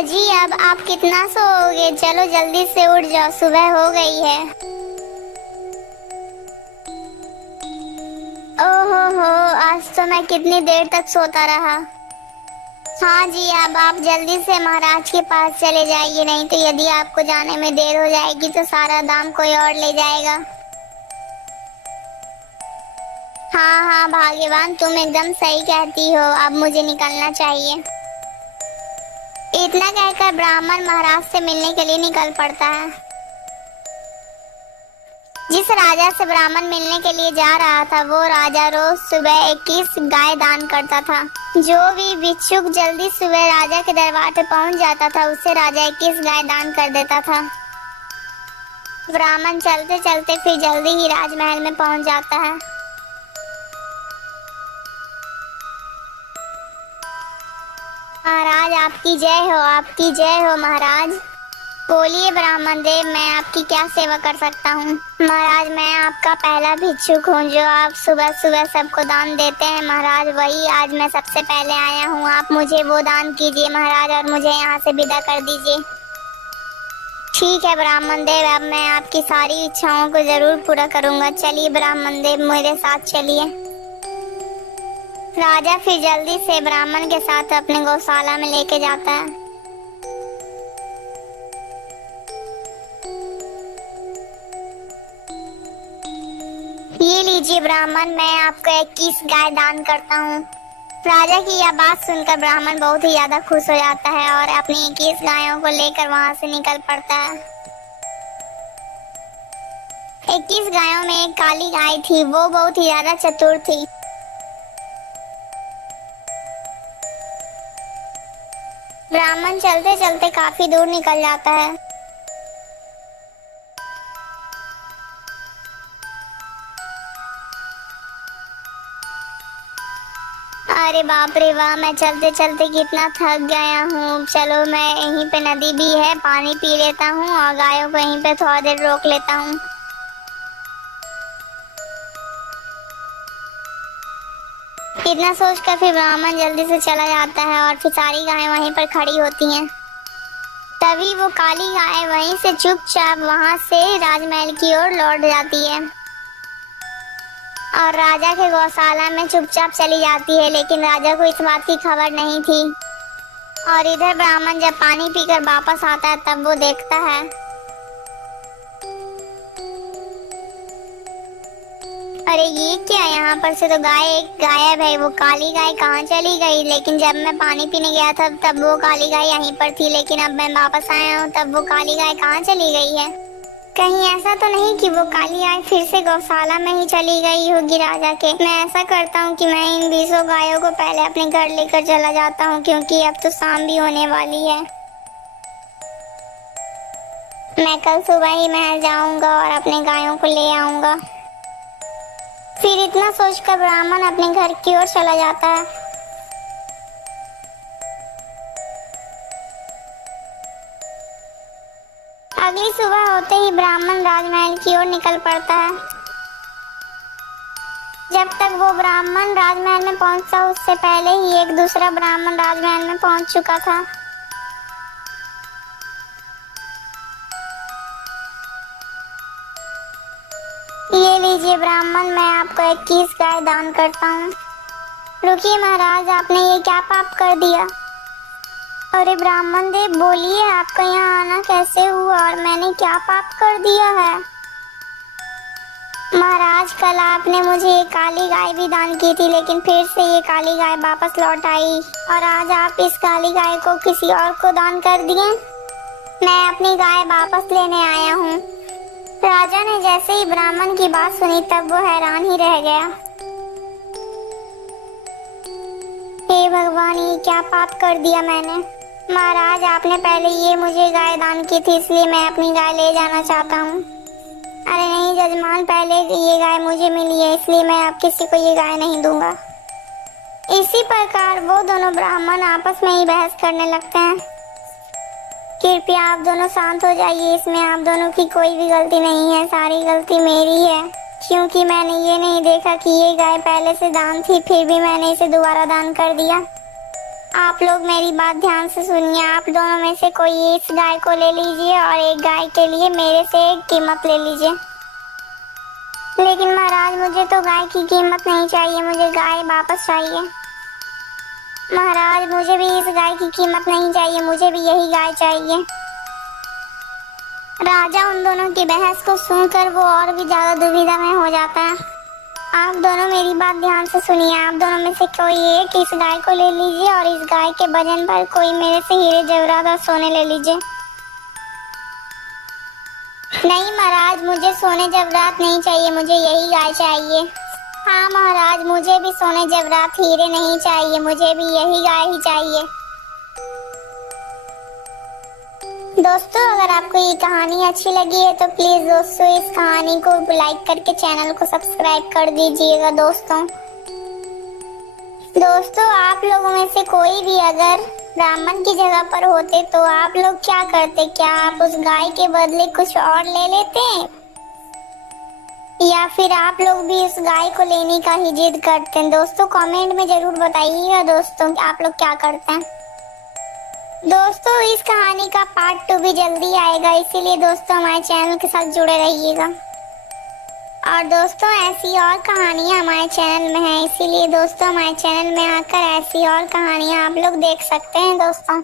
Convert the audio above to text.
जी अब आप कितना सोओगे? चलो जल्दी से उठ जाओ, सुबह हो गई है। ओहो हो, आज तो मैं कितनी देर तक सोता रहा। हाँ जी, अब आप जल्दी से महाराज के पास चले जाइए, नहीं तो यदि आपको जाने में देर हो जाएगी तो सारा दाम कोई और ले जाएगा। हाँ हाँ भाग्यवान, तुम एकदम सही कहती हो, अब मुझे निकलना चाहिए। इतना कहकर ब्राह्मण महाराज से मिलने के लिए निकल पड़ता है। जिस राजा से ब्राह्मण मिलने के लिए जा रहा था वो राजा रोज सुबह 21 गाय दान करता था। जो भी भिक्षुक जल्दी सुबह राजा के दरबार पे पहुंच जाता था उससे राजा 21 गाय दान कर देता था। ब्राह्मण चलते चलते फिर जल्दी ही राजमहल में पहुंच जाता है। महाराज आपकी जय हो, आपकी जय हो महाराज। बोलिए ब्राह्मण देव, मैं आपकी क्या सेवा कर सकता हूँ? महाराज मैं आपका पहला भिक्षुक हूँ जो आप सुबह सुबह सबको दान देते हैं महाराज, वही आज मैं सबसे पहले आया हूँ। आप मुझे वो दान कीजिए महाराज और मुझे यहाँ से विदा कर दीजिए। ठीक है ब्राह्मण देव, अब मैं आपकी सारी इच्छाओं को जरूर पूरा करूँगा। चलिए ब्राह्मण देव मेरे साथ चलिए। राजा फिर जल्दी से ब्राह्मण के साथ अपने गौशाला में लेके जाता है। ये लीजिए ब्राह्मण, मैं आपको 21 गाय दान करता हूँ। राजा की यह बात सुनकर ब्राह्मण बहुत ही ज्यादा खुश हो जाता है और अपनी 21 गायों को लेकर वहाँ से निकल पड़ता है। 21 गायों में एक काली गाय थी, वो बहुत ही ज्यादा चतुर थी। ब्राह्मण चलते चलते काफी दूर निकल जाता है। अरे बाप रे वाह, मैं चलते चलते कितना थक गया हूँ। चलो मैं यहीं पे नदी भी है, पानी पी लेता हूँ और गायों को यहीं पे थोड़ा देर रोक लेता हूँ। इतना सोचकर फिर ब्राह्मण जल्दी से चला जाता है और फिर सारी गायें वहीं पर खड़ी होती हैं। तभी वो काली गाय वहीं से चुपचाप वहां से राजमहल की ओर लौट जाती है और राजा के गौशाला में चुपचाप चली जाती है, लेकिन राजा को इस बात की खबर नहीं थी। और इधर ब्राह्मण जब पानी पीकर वापस आता है तब वो देखता है अरे ये क्या, यहाँ पर से तो गाय एक गायब है। वो काली गाय कहाँ चली गई? लेकिन जब मैं पानी पीने गया था तब वो काली गाय यहीं पर थी, लेकिन अब मैं वापस आया हूँ तब वो काली गाय कहाँ चली गई है? कहीं ऐसा तो नहीं कि वो काली गाय फिर से गौशाला में ही चली गई होगी राजा के। मैं ऐसा करता हूँ कि मैं इन 20 गायों को पहले अपने घर लेकर चला जाता हूँ, क्योंकि अब तो शाम भी होने वाली है। मैं कल सुबह ही महल जाऊंगा और अपने गायों को ले आऊंगा। फिर इतना सोचकर ब्राह्मण अपने घर की ओर चला जाता है। अगली सुबह होते ही ब्राह्मण राजमहल की ओर निकल पड़ता है। जब तक वो ब्राह्मण राजमहल में पहुंचा उससे पहले ही एक दूसरा ब्राह्मण राजमहल में पहुंच चुका था। ये लीजिए ब्राह्मण, मैं आपको 21 गाय दान करता हूँ। रुकिए महाराज, आपने ये क्या पाप कर दिया? अरे ब्राह्मण देव बोलिए, आपका यहाँ आना कैसे हुआ और मैंने क्या पाप कर दिया है? महाराज कल आपने मुझे एक काली गाय भी दान की थी, लेकिन फिर से ये काली गाय वापस लौट आई और आज आप इस काली गाय को किसी और को दान कर दिए। मैं अपनी गाय वापस लेने आया हूँ। राजा ने जैसे ही ब्राह्मण की बात सुनी तब वो हैरान ही रह गया। हे भगवान, ये क्या पाप कर दिया मैंने? महाराज आपने पहले ये मुझे गाय दान की थी, इसलिए मैं अपनी गाय ले जाना चाहता हूँ। अरे नहीं जजमान, पहले ये गाय मुझे मिली है, इसलिए मैं अब किसी को ये गाय नहीं दूंगा। इसी प्रकार वो दोनों ब्राह्मण आपस में ही बहस करने लगते हैं। कृपया आप दोनों शांत हो जाइए, इसमें आप दोनों की कोई भी गलती नहीं है, सारी गलती मेरी है, क्योंकि मैंने ये नहीं देखा कि ये गाय पहले से दान थी, फिर भी मैंने इसे दोबारा दान कर दिया। आप लोग मेरी बात ध्यान से सुनिए। आप दोनों में से कोई इस गाय को ले लीजिए और एक गाय के लिए मेरे से एक कीमत ले लीजिए। लेकिन महाराज मुझे तो गाय की कीमत नहीं चाहिए, मुझे गाय वापस चाहिए। महाराज मुझे भी इस गाय की कीमत नहीं चाहिए, मुझे भी यही गाय चाहिए। राजा उन दोनों की बहस को सुनकर वो और भी ज्यादा दुविधा में हो जाता है। आप दोनों मेरी बात ध्यान से सुनिए। आप दोनों में से कोई एक इस गाय को ले लीजिए और इस गाय के वजन पर कोई मेरे से हीरे जवाहरात और सोने ले लीजिए। नहीं महाराज, मुझे सोने जवाहरात नहीं चाहिए, मुझे यही गाय चाहिए। हाँ महाराज, मुझे भी सोने जवाहरात हीरे नहीं चाहिए, मुझे भी यही गाय ही चाहिए। दोस्तों अगर आपको ये कहानी अच्छी लगी है तो प्लीज दोस्तों इस कहानी को लाइक करके चैनल को सब्सक्राइब कर दीजिएगा। दोस्तों आप लोगों में से कोई भी अगर ब्राह्मण की जगह पर होते तो आप लोग क्या करते? क्या आप उस गाय के बदले कुछ और ले लेते या फिर आप लोग भी उस गाय को लेने का ही जिद करते हैं? दोस्तों कमेंट में जरूर बताइएगा दोस्तों आप लोग क्या करते हैं। दोस्तों इस कहानी का पार्ट 2 भी जल्दी आएगा, इसीलिए दोस्तों हमारे चैनल के साथ जुड़े रहिएगा। और दोस्तों ऐसी और कहानियां हमारे चैनल में हैं, इसीलिए दोस्तों हमारे चैनल में आकर ऐसी और कहानियां आप लोग देख सकते हैं दोस्तों।